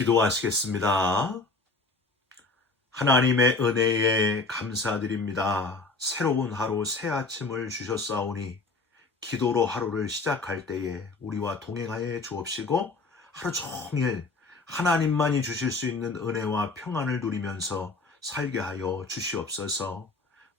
기도하시겠습니다. 하나님의 은혜에 감사드립니다. 새로운 하루 새 아침을 주셨사오니 기도로 하루를 시작할 때에 우리와 동행하여 주옵시고 하루 종일 하나님만이 주실 수 있는 은혜와 평안을 누리면서 살게 하여 주시옵소서.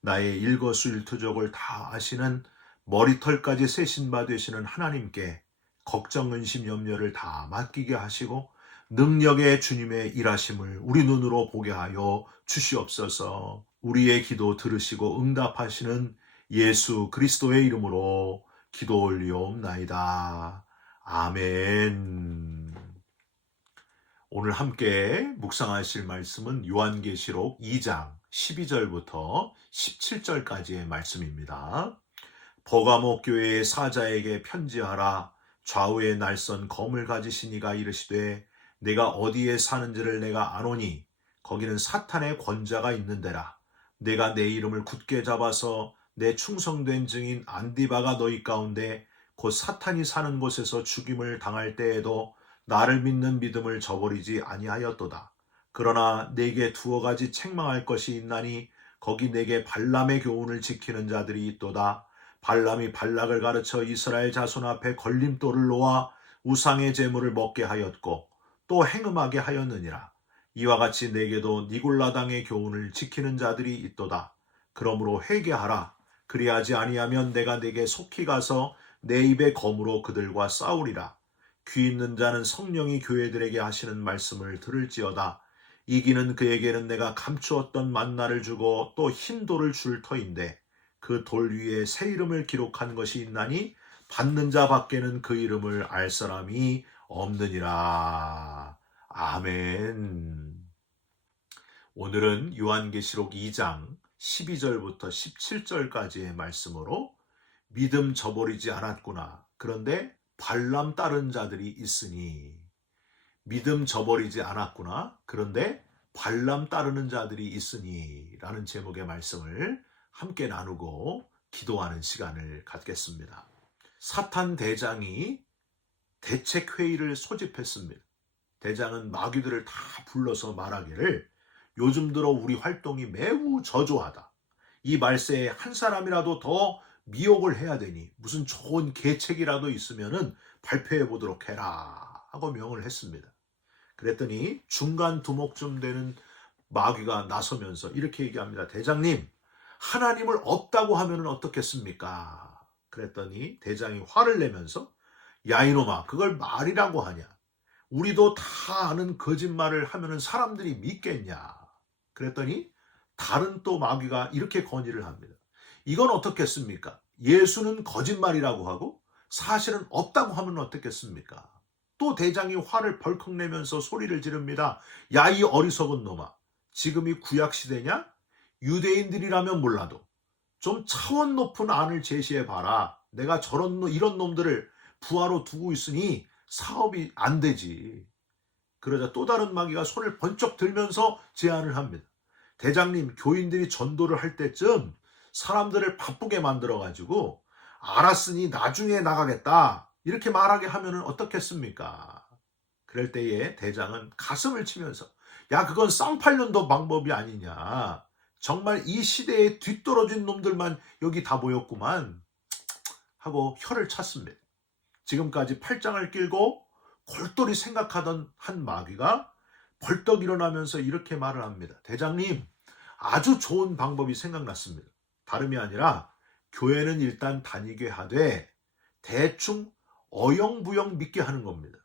나의 일거수일투족을 다 아시는 머리털까지 세신 바 되시는 하나님께 걱정, 근심, 염려를 다 맡기게 하시고 능력의 주님의 일하심을 우리 눈으로 보게 하여 주시옵소서. 우리의 기도 들으시고 응답하시는 예수 그리스도의 이름으로 기도 올리옵나이다. 아멘. 오늘 함께 묵상하실 말씀은 요한계시록 2장 12절부터 17절까지의 말씀입니다. 버가모 교회의 사자에게 편지하라. 좌우에 날선 검을 가지신 이가 이르시되 내가 어디에 사는지를 내가 아노니 거기는 사탄의 권자가 있는 데라. 내가 내 이름을 굳게 잡아서 내 충성된 증인 안디바가 너희 가운데 곧 사탄이 사는 곳에서 죽임을 당할 때에도 나를 믿는 믿음을 저버리지 아니하였도다. 그러나 내게 두어 가지 책망할 것이 있나니 거기 내게 발람의 교훈을 지키는 자들이 있도다. 발람이 발락을 가르쳐 이스라엘 자손 앞에 걸림돌을 놓아 우상의 제물을 먹게 하였고 또 행음하게 하였느니라. 이와 같이 내게도 니골라당의 교훈을 지키는 자들이 있도다. 그러므로 회개하라. 그리하지 아니하면 내가 내게 속히 가서 내 입의 검으로 그들과 싸우리라. 귀 있는 자는 성령이 교회들에게 하시는 말씀을 들을지어다. 이기는 그에게는 내가 감추었던 만나를 주고 또 흰 돌을 줄 터인데 그 돌 위에 새 이름을 기록한 것이 있나니 받는 자 밖에는 그 이름을 알 사람이 없느니라. 아멘. 오늘은 요한계시록 2장 12절부터 17절까지의 말씀으로 믿음 저버리지 않았구나. 그런데 발람 따른 자들이 있으니 믿음 저버리지 않았구나. 그런데 발람 따르는 자들이 있으니 라는 제목의 말씀을 함께 나누고 기도하는 시간을 갖겠습니다. 사탄 대장이 대책회의를 소집했습니다. 대장은 마귀들을 다 불러서 말하기를 요즘 들어 우리 활동이 매우 저조하다. 이 말세에 한 사람이라도 더 미혹을 해야 되니 무슨 좋은 계책이라도 있으면 발표해 보도록 해라 하고 명을 했습니다. 그랬더니 중간 두목쯤 되는 마귀가 나서면서 이렇게 얘기합니다. 대장님, 하나님을 없다고 하면 어떻겠습니까? 그랬더니 대장이 화를 내면서 야 이놈아, 그걸 말이라고 하냐? 우리도 다 아는 거짓말을 하면 사람들이 믿겠냐? 그랬더니 다른 또 마귀가 이렇게 건의를 합니다. 이건 어떻겠습니까? 예수는 거짓말이라고 하고 사실은 없다고 하면 어떻겠습니까? 또 대장이 화를 벌컥 내면서 소리를 지릅니다. 야 이 어리석은 놈아, 지금이 구약시대냐? 유대인들이라면 몰라도 좀 차원 높은 안을 제시해봐라. 내가 이런 놈들을 부하로 두고 있으니 사업이 안 되지. 그러자 또 다른 마귀가 손을 번쩍 들면서 제안을 합니다. 대장님, 교인들이 전도를 할 때쯤 사람들을 바쁘게 만들어가지고 알았으니 나중에 나가겠다 이렇게 말하게 하면 어떻겠습니까? 그럴 때에 대장은 가슴을 치면서 야 그건 쌍팔년도 방법이 아니냐. 정말 이 시대에 뒤떨어진 놈들만 여기 다 모였구만 하고 혀를 찼습니다. 지금까지 팔짱을 끼고 골똘히 생각하던 한 마귀가 벌떡 일어나면서 이렇게 말을 합니다. 대장님, 아주 좋은 방법이 생각났습니다. 다름이 아니라 교회는 일단 다니게 하되 대충 어영부영 믿게 하는 겁니다.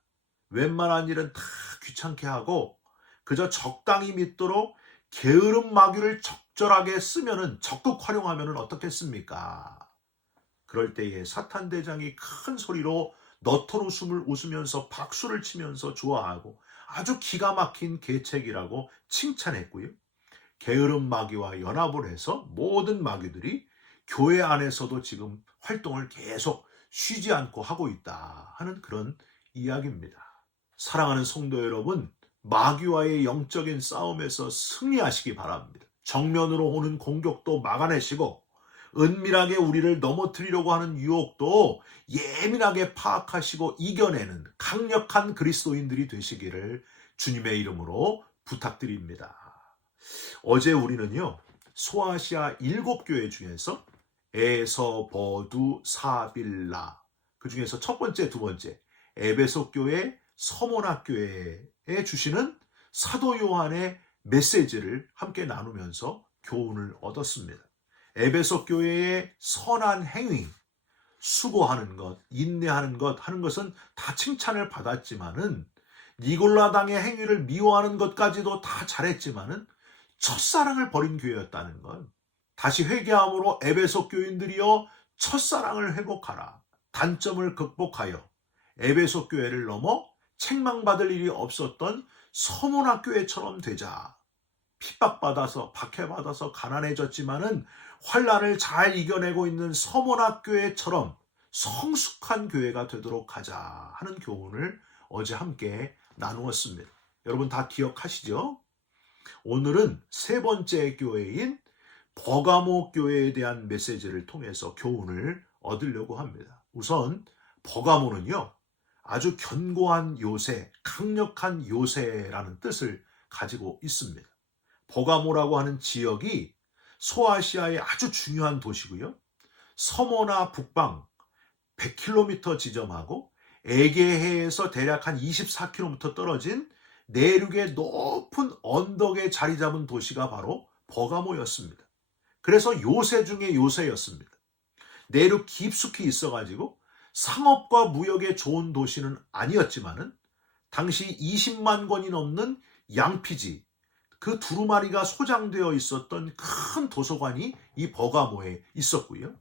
웬만한 일은 다 귀찮게 하고 그저 적당히 믿도록 게으름 마귀를 적절하게 쓰면은 적극 활용하면은 어떻겠습니까? 그럴 때에 사탄 대장이 큰 소리로 너털 웃음을 웃으면서 박수를 치면서 좋아하고 아주 기가 막힌 계책이라고 칭찬했고요. 게으름 마귀와 연합을 해서 모든 마귀들이 교회 안에서도 지금 활동을 계속 쉬지 않고 하고 있다 하는 그런 이야기입니다. 사랑하는 성도 여러분, 마귀와의 영적인 싸움에서 승리하시기 바랍니다. 정면으로 오는 공격도 막아내시고 은밀하게 우리를 넘어뜨리려고 하는 유혹도 예민하게 파악하시고 이겨내는 강력한 그리스도인들이 되시기를 주님의 이름으로 부탁드립니다. 어제 우리는요, 소아시아 7교회 중에서 에서, 버두, 사빌라, 그 중에서 첫 번째, 두 번째 에베소 교회, 서모나 교회에 주시는 사도 요한의 메시지를 함께 나누면서 교훈을 얻었습니다. 에베소 교회의 선한 행위, 수고하는 것, 인내하는 것 하는 것은 다 칭찬을 받았지만은, 니골라당의 행위를 미워하는 것까지도 다 잘했지만은 첫사랑을 버린 교회였다는 것. 다시 회개함으로 에베소 교인들이여 첫사랑을 회복하라. 단점을 극복하여 에베소 교회를 넘어 책망받을 일이 없었던 서문화 교회처럼 되자. 핍박받아서 박해받아서 가난해졌지만은 환난을 잘 이겨내고 있는 서문화 교회처럼 성숙한 교회가 되도록 하자 하는 교훈을 어제 함께 나누었습니다. 여러분 다 기억하시죠? 오늘은 세 번째 교회인 버가모 교회에 대한 메시지를 통해서 교훈을 얻으려고 합니다. 우선 버가모는요, 아주 견고한 요새, 강력한 요새라는 뜻을 가지고 있습니다. 버가모라고 하는 지역이 소아시아의 아주 중요한 도시고요. 서머나 북방 100km 지점하고 에게해에서 대략 한 24km 떨어진 내륙의 높은 언덕에 자리 잡은 도시가 바로 버가모였습니다. 그래서 요새 중에 요새였습니다. 내륙 깊숙이 있어가지고 상업과 무역에 좋은 도시는 아니었지만은 당시 20만 권이 넘는 양피지, 그 두루마리가 소장되어 있었던 큰 도서관이 이 버가모에 있었고요.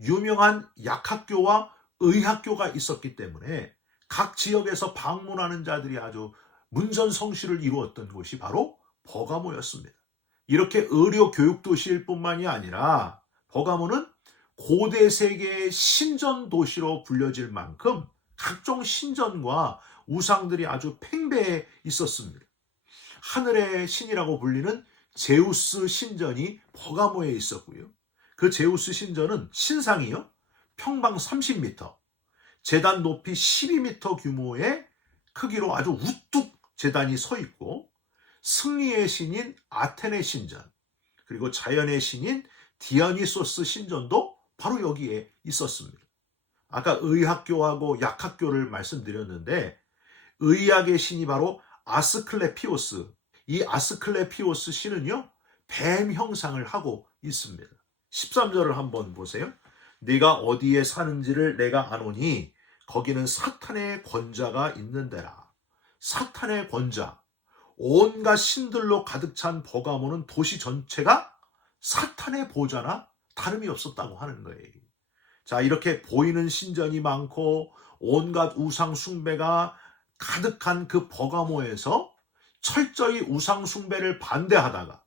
유명한 약학교와 의학교가 있었기 때문에 각 지역에서 방문하는 자들이 아주 문전성시를 이루었던 곳이 바로 버가모였습니다. 이렇게 의료 교육 도시일 뿐만이 아니라 버가모는 고대 세계의 신전 도시로 불려질 만큼 각종 신전과 우상들이 아주 팽배해 있었습니다. 하늘의 신이라고 불리는 제우스 신전이 버가모에 있었고요. 그 제우스 신전은 신상이요, 평방 30m, 제단 높이 12m 규모의 크기로 아주 우뚝 제단이 서 있고, 승리의 신인 아테네 신전, 그리고 자연의 신인 디아니소스 신전도 바로 여기에 있었습니다. 아까 의학교하고 약학교를 말씀드렸는데, 의학의 신이 바로 아스클레피오스, 이 아스클레피오스 신은요, 뱀 형상을 하고 있습니다. 13절을 한번 보세요. 네가 어디에 사는지를 내가 아노니 거기는 사탄의 권자가 있는 데라. 사탄의 권자, 온갖 신들로 가득 찬 버가모는 도시 전체가 사탄의 보좌나 다름이 없었다고 하는 거예요. 자, 이렇게 보이는 신전이 많고 온갖 우상 숭배가 가득한 그 버가모에서 철저히 우상 숭배를 반대하다가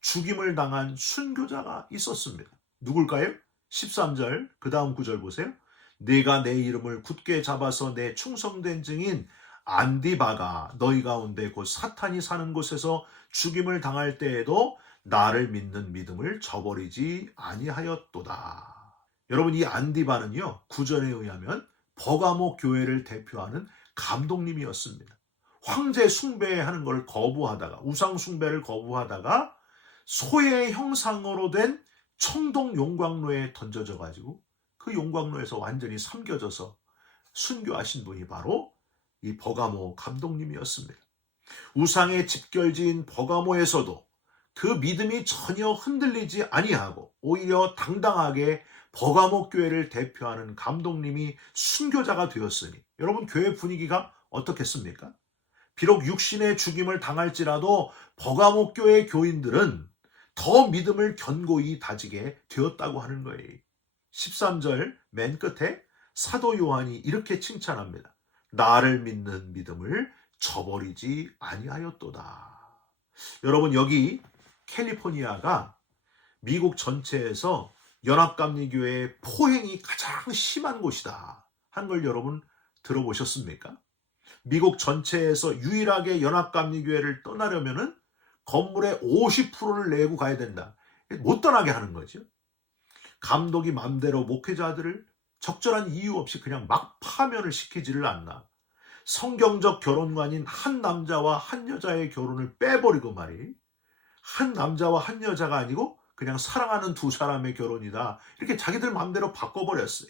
죽임을 당한 순교자가 있었습니다. 누굴까요? 13절, 그 다음 9절 보세요. 네가 내 이름을 굳게 잡아서 내 충성된 증인 안디바가 너희 가운데 곧 사탄이 사는 곳에서 죽임을 당할 때에도 나를 믿는 믿음을 저버리지 아니하였도다. 여러분, 이 안디바는요, 구전에 의하면 버가모 교회를 대표하는 감독님이었습니다. 황제 숭배하는 걸 거부하다가, 우상 숭배를 거부하다가 소의 형상으로 된 청동 용광로에 던져져 가지고 그 용광로에서 완전히 삼켜져서 순교하신 분이 바로 이 버가모 감독님이었습니다. 우상의 집결지인 버가모에서도 그 믿음이 전혀 흔들리지 아니하고 오히려 당당하게 버가모 교회를 대표하는 감독님이 순교자가 되었으니 여러분, 교회 분위기가 어떻겠습니까? 비록 육신의 죽임을 당할지라도 버가모 교회 교인들은 더 믿음을 견고히 다지게 되었다고 하는 거예요. 13절 맨 끝에 사도 요한이 이렇게 칭찬합니다. 나를 믿는 믿음을 저버리지 아니하였도다. 여러분, 여기 캘리포니아가 미국 전체에서 연합감리교회의 포행이 가장 심한 곳이다 하는 걸 여러분 들어보셨습니까? 미국 전체에서 유일하게 연합감리교회를 떠나려면은 건물의 50%를 내고 가야 된다. 못 떠나게 하는 거죠. 감독이 맘대로 목회자들을 적절한 이유 없이 그냥 막 파면을 시키지를 않나. 성경적 결혼관인 한 남자와 한 여자의 결혼을 빼버리고 말이 한 남자와 한 여자가 아니고 그냥 사랑하는 두 사람의 결혼이다. 이렇게 자기들 마음대로 바꿔버렸어요.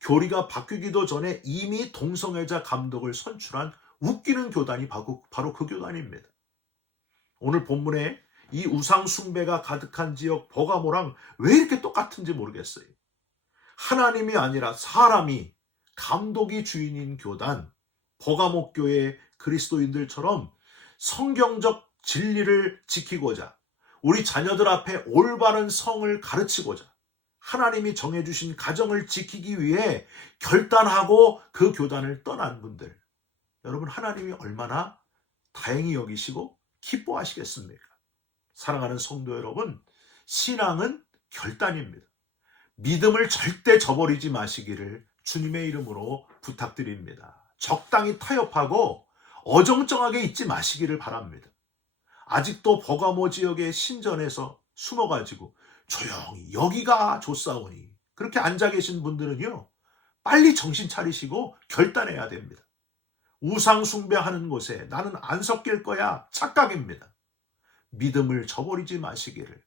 교리가 바뀌기도 전에 이미 동성애자 감독을 선출한 웃기는 교단이 바로 그 교단입니다. 오늘 본문에 이 우상 숭배가 가득한 지역 버가모랑 왜 이렇게 똑같은지 모르겠어요. 하나님이 아니라 사람이 감독이 주인인 교단, 버가모 교회 그리스도인들처럼 성경적 진리를 지키고자 우리 자녀들 앞에 올바른 성을 가르치고자 하나님이 정해주신 가정을 지키기 위해 결단하고 그 교단을 떠난 분들, 여러분 하나님이 얼마나 다행히 여기시고 기뻐하시겠습니까? 사랑하는 성도 여러분, 신앙은 결단입니다. 믿음을 절대 저버리지 마시기를 주님의 이름으로 부탁드립니다. 적당히 타협하고 어정쩡하게 있지 마시기를 바랍니다. 아직도 버가모 지역의 신전에서 숨어가지고 조용히 여기가 좋사오니 그렇게 앉아 계신 분들은요, 빨리 정신 차리시고 결단해야 됩니다. 우상 숭배하는 곳에 나는 안 섞일 거야 착각입니다. 믿음을 저버리지 마시기를,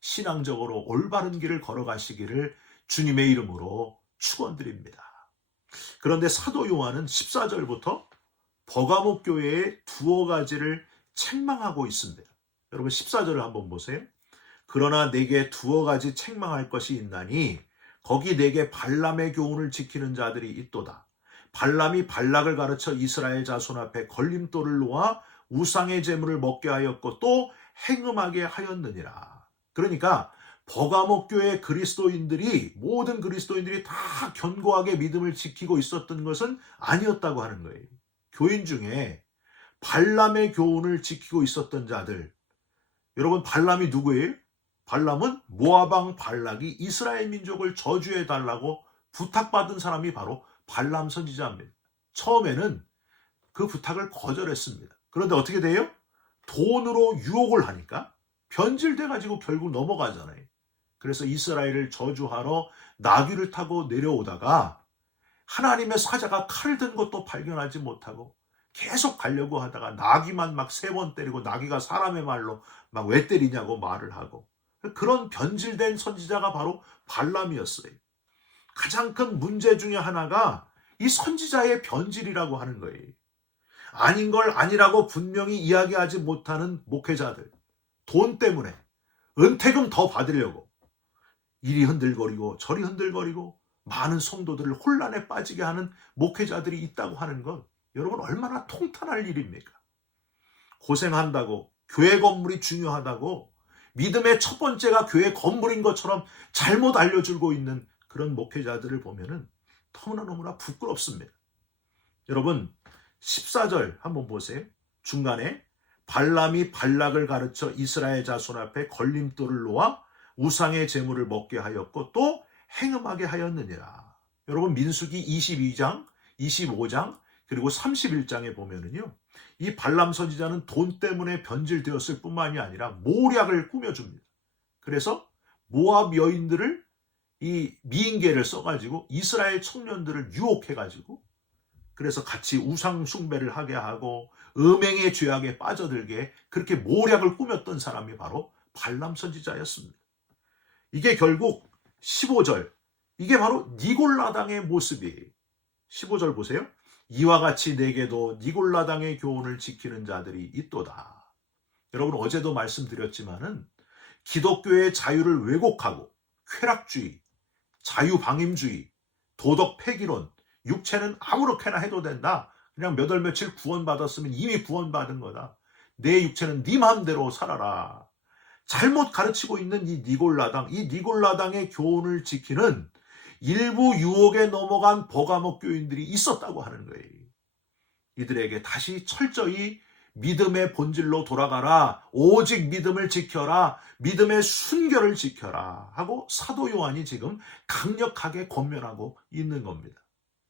신앙적으로 올바른 길을 걸어가시기를 주님의 이름으로 축원드립니다. 그런데 사도 요한은 14절부터 버가모 교회의 두어 가지를 책망하고 있습니다. 여러분 14절을 한번 보세요. 그러나 내게 두어 가지 책망할 것이 있나니 거기 내게 발람의 교훈을 지키는 자들이 있도다. 발람이 발락을 가르쳐 이스라엘 자손 앞에 걸림돌을 놓아 우상의 제물을 먹게 하였고 또 행음하게 하였느니라. 그러니까 버가모 교회 그리스도인들이, 모든 그리스도인들이 다 견고하게 믿음을 지키고 있었던 것은 아니었다고 하는 거예요. 교인 중에 발람의 교훈을 지키고 있었던 자들, 여러분 발람이 누구예요? 발람은 모압왕 발락이 이스라엘 민족을 저주해 달라고 부탁받은 사람이 바로 발람 선지자입니다. 처음에는 그 부탁을 거절했습니다. 그런데 어떻게 돼요? 돈으로 유혹을 하니까 변질돼가지고 결국 넘어가잖아요. 그래서 이스라엘을 저주하러 나귀를 타고 내려오다가 하나님의 사자가 칼을 든 것도 발견하지 못하고 계속 가려고 하다가 나귀만 막 3번 때리고 나귀가 사람의 말로 막 왜 때리냐고 말을 하고, 그런 변질된 선지자가 바로 발람이었어요. 가장 큰 문제 중에 하나가 이 선지자의 변질이라고 하는 거예요. 아닌 걸 아니라고 분명히 이야기하지 못하는 목회자들, 돈 때문에 은퇴금 더 받으려고 이리 흔들거리고 저리 흔들거리고 많은 성도들을 혼란에 빠지게 하는 목회자들이 있다고 하는 건 여러분 얼마나 통탄할 일입니까? 고생한다고, 교회 건물이 중요하다고, 믿음의 첫 번째가 교회 건물인 것처럼 잘못 알려주고 있는 그런 목회자들을 보면은 너무나 부끄럽습니다. 여러분 14절 한번 보세요. 중간에 발람이 발락을 가르쳐 이스라엘 자손 앞에 걸림돌을 놓아 우상의 제물을 먹게 하였고 또 행음하게 하였느니라. 여러분 민수기 22장, 25장 그리고 31장에 보면은요, 이 발람 선지자는 돈 때문에 변질되었을 뿐만이 아니라 모략을 꾸며줍니다. 그래서 모압 여인들을, 이 미인계를 써가지고 이스라엘 청년들을 유혹해가지고 그래서 같이 우상 숭배를 하게 하고 음행의 죄악에 빠져들게 그렇게 모략을 꾸몄던 사람이 바로 발람 선지자였습니다. 이게 결국 15절, 이게 바로 니골라당의 모습이에요. 15절 보세요. 이와 같이 내게도 니골라당의 교훈을 지키는 자들이 있도다. 여러분 어제도 말씀드렸지만은 기독교의 자유를 왜곡하고 쾌락주의, 자유방임주의, 도덕 폐기론, 육체는 아무렇게나 해도 된다. 그냥 몇 월 며칠 구원받았으면 이미 구원받은 거다. 내 육체는 네 마음대로 살아라. 잘못 가르치고 있는 이 니골라당의 교훈을 지키는 일부 유혹에 넘어간 버가모 교인들이 있었다고 하는 거예요. 이들에게 다시 철저히 믿음의 본질로 돌아가라. 오직 믿음을 지켜라. 믿음의 순결을 지켜라. 하고 사도 요한이 지금 강력하게 권면하고 있는 겁니다.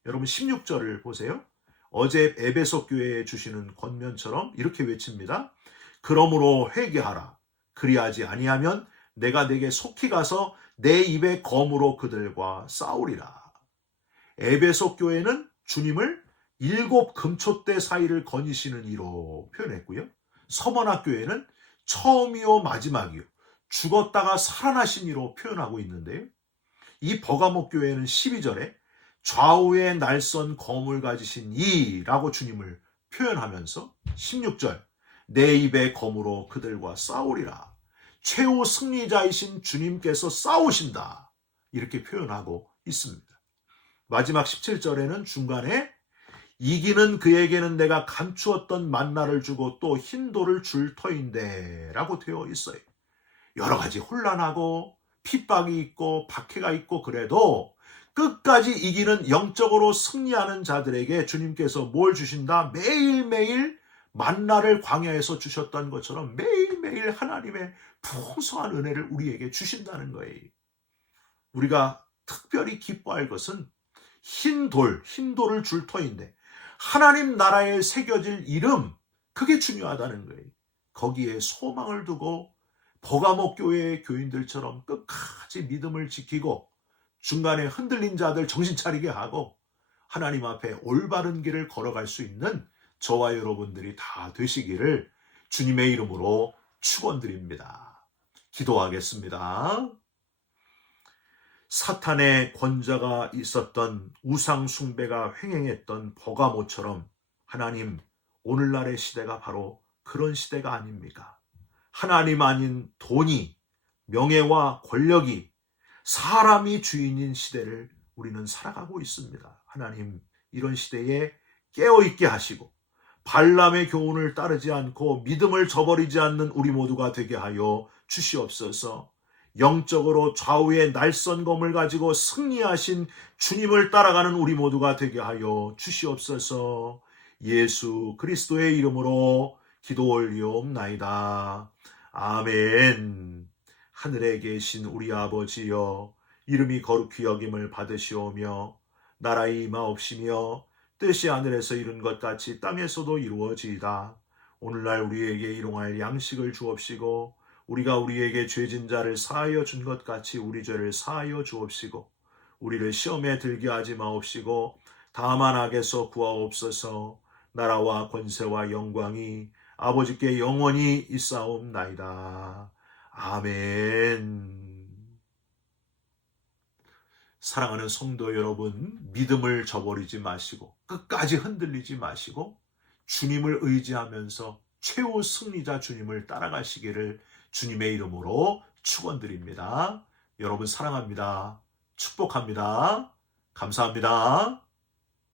여러분 16절을 보세요. 어제 에베소 교회에 주시는 권면처럼 이렇게 외칩니다. 그러므로 회개하라. 그리하지 아니하면 내가 네게 속히 가서 내 입의 검으로 그들과 싸우리라. 에베소 교회는 주님을 일곱 금촛대 사이를 거니시는 이로 표현했고요. 서번학교에는 처음이요 마지막이요 죽었다가 살아나신 이로 표현하고 있는데요. 이 버가목교회는 12절에 좌우에 날선 검을 가지신 이라고 주님을 표현하면서 16절 내 입의 검으로 그들과 싸우리라. 최후 승리자이신 주님께서 싸우신다. 이렇게 표현하고 있습니다. 마지막 17절에는 중간에 이기는 그에게는 내가 감추었던 만나를 주고 또 흰 돌을 줄 터인데 라고 되어 있어요. 여러 가지 혼란하고 핍박이 있고 박해가 있고 그래도 끝까지 이기는 영적으로 승리하는 자들에게 주님께서 뭘 주신다? 매일매일 만나를 광야에서 주셨던 것처럼 매일매일 하나님의 풍성한 은혜를 우리에게 주신다는 거예요. 우리가 특별히 기뻐할 것은 흰 돌을 줄 터인데 하나님 나라에 새겨질 이름, 그게 중요하다는 거예요. 거기에 소망을 두고 버가목 교회의 교인들처럼 끝까지 믿음을 지키고 중간에 흔들린 자들 정신 차리게 하고 하나님 앞에 올바른 길을 걸어갈 수 있는 저와 여러분들이 다 되시기를 주님의 이름으로 축원드립니다. 기도하겠습니다. 사탄의 권좌가 있었던 우상 숭배가 횡행했던 버가모처럼 하나님, 오늘날의 시대가 바로 그런 시대가 아닙니까? 하나님 아닌 돈이, 명예와 권력이 사람이 주인인 시대를 우리는 살아가고 있습니다. 하나님, 이런 시대에 깨어있게 하시고 발람의 교훈을 따르지 않고 믿음을 저버리지 않는 우리 모두가 되게 하여 주시옵소서. 영적으로 좌우의 날선 검을 가지고 승리하신 주님을 따라가는 우리 모두가 되게 하여 주시옵소서. 예수 그리스도의 이름으로 기도 올리옵나이다. 아멘. 하늘에 계신 우리 아버지여, 이름이 거룩히 여김을 받으시오며 나라의 임하옵시며 뜻이 하늘에서 이룬 것 같이 땅에서도 이루어지이다. 오늘날 우리에게 일용할 양식을 주옵시고 우리가 우리에게 죄진 자를 사하여 준 것 같이 우리 죄를 사하여 주옵시고 우리를 시험에 들게 하지 마옵시고 다만 악에서 구하옵소서. 나라와 권세와 영광이 아버지께 영원히 있사옵나이다. 아멘. 사랑하는 성도 여러분, 믿음을 저버리지 마시고 끝까지 흔들리지 마시고 주님을 의지하면서 최후 승리자 주님을 따라가시기를 주님의 이름으로 축원드립니다. 여러분 사랑합니다. 축복합니다. 감사합니다.